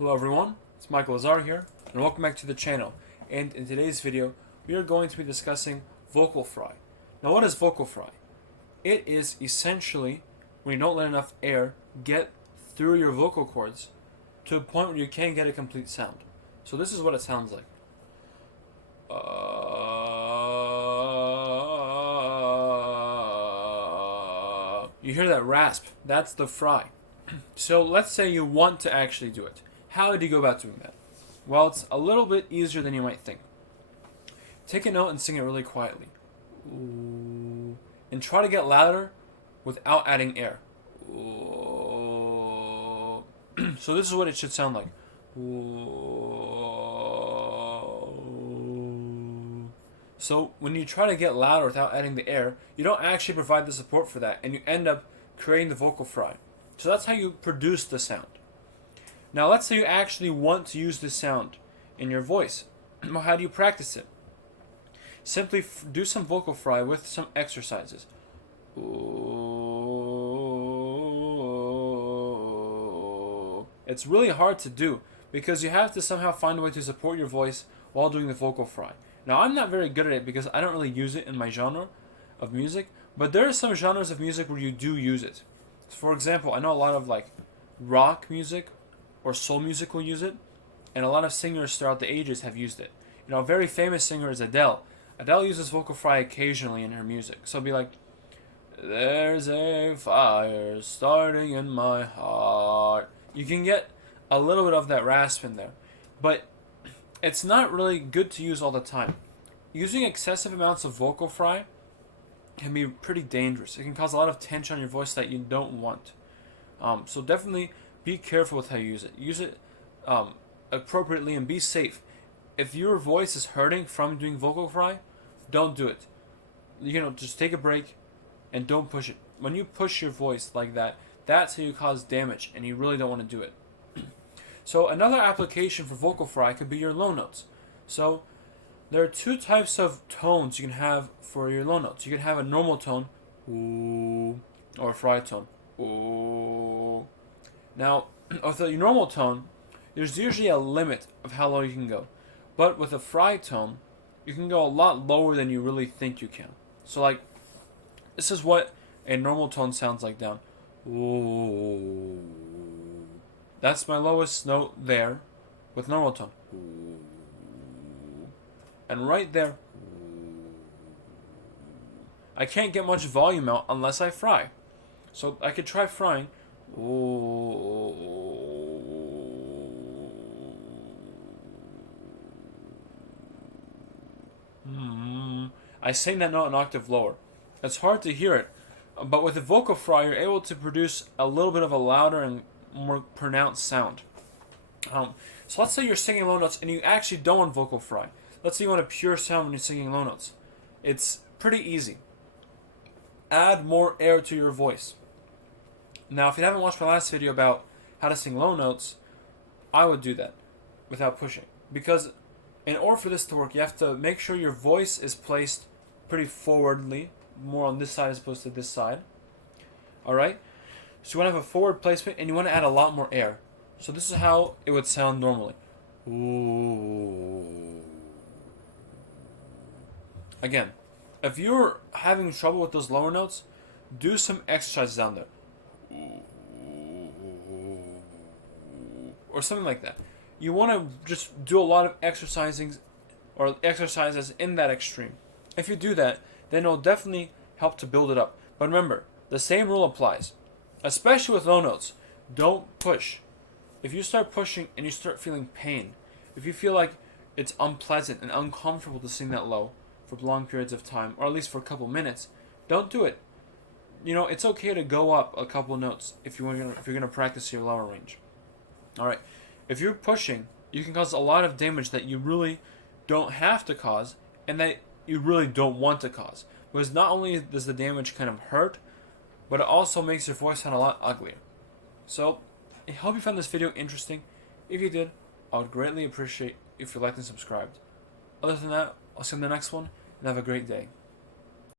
Hello everyone, it's Michael Lazar here, and welcome back to the channel. And in today's video, we are going to be discussing vocal fry. Now what is vocal fry? It is essentially when you don't let enough air get through your vocal cords to a point where you can't get a complete sound. So this is what it sounds like. You hear that rasp, that's the fry. So let's say you want to actually do it. How do you go about doing that? Well, it's a little bit easier than you might think. Take a note and sing it really quietly. Ooh. And try to get louder without adding air. Ooh. So this is what it should sound like. Ooh. So when you try to get louder without adding the air, you don't actually provide the support for that, and you end up creating the vocal fry. So that's how you produce the sound. Now let's say you actually want to use this sound in your voice. Well, how do you practice it? Simply do some vocal fry with some exercises. Ooh. It's really hard to do because you have to somehow find a way to support your voice while doing the vocal fry. Now I'm not very good at it because I don't really use it in my genre of music, but there are some genres of music where you do use it. For example, I know a lot of like rock music or soul music will use it, and a lot of singers throughout the ages have used it. You know, a very famous singer is Adele. Adele uses vocal fry occasionally in her music. So it'll be like, there's a fire starting in my heart. You can get a little bit of that rasp in there, but it's not really good to use all the time. Using excessive amounts of vocal fry can be pretty dangerous. It can cause a lot of tension on your voice that you don't want. So definitely be careful with how you use it. Use it appropriately and be safe. If your voice is hurting from doing vocal fry, don't do it. Just take a break and don't push it. When you push your voice like that, that's how you cause damage, and you really don't want to do it. So another application for vocal fry could be your low notes. So there are two types of tones you can have for your low notes. You can have a normal tone, ooh, or a fry tone, ooh. Now, with the normal tone, there's usually a limit of how low you can go. But with a fry tone, you can go a lot lower than you really think you can. So like, this is what a normal tone sounds like down. Ooh. That's my lowest note there with normal tone. Ooh. And right there, I can't get much volume out unless I fry. So I could try frying. I sing that note an octave lower. It's hard to hear it, but with the vocal fry, you're able to produce a little bit of a louder and more pronounced sound. So let's say you're singing low notes and you actually don't want vocal fry. Let's say you want a pure sound when you're singing low notes. It's pretty easy. Add more air to your voice. Now, if you haven't watched my last video about how to sing low notes, I would do that without pushing. Because in order for this to work, you have to make sure your voice is placed pretty forwardly, more on this side as opposed to this side. Alright? So you want to have a forward placement, and you want to add a lot more air. So this is how it would sound normally. Ooh. Again, if you're having trouble with those lower notes, do some exercises down there. Or something like that. You want to just do a lot of exercises in that extreme. If you do that, then it'll definitely help to build it up. But remember, the same rule applies. Especially with low notes. Don't push. If you start pushing and you start feeling pain, if you feel like it's unpleasant and uncomfortable to sing that low for long periods of time, or at least for a couple minutes, don't do it. It's okay to go up a couple notes if you're gonna practice your lower range. Alright, if you're pushing, you can cause a lot of damage that you really don't have to cause, and that you really don't want to cause. Because not only does the damage kind of hurt, but it also makes your voice sound a lot uglier. So, I hope you found this video interesting. If you did, I would greatly appreciate if you liked and subscribed. Other than that, I'll see you in the next one, and have a great day.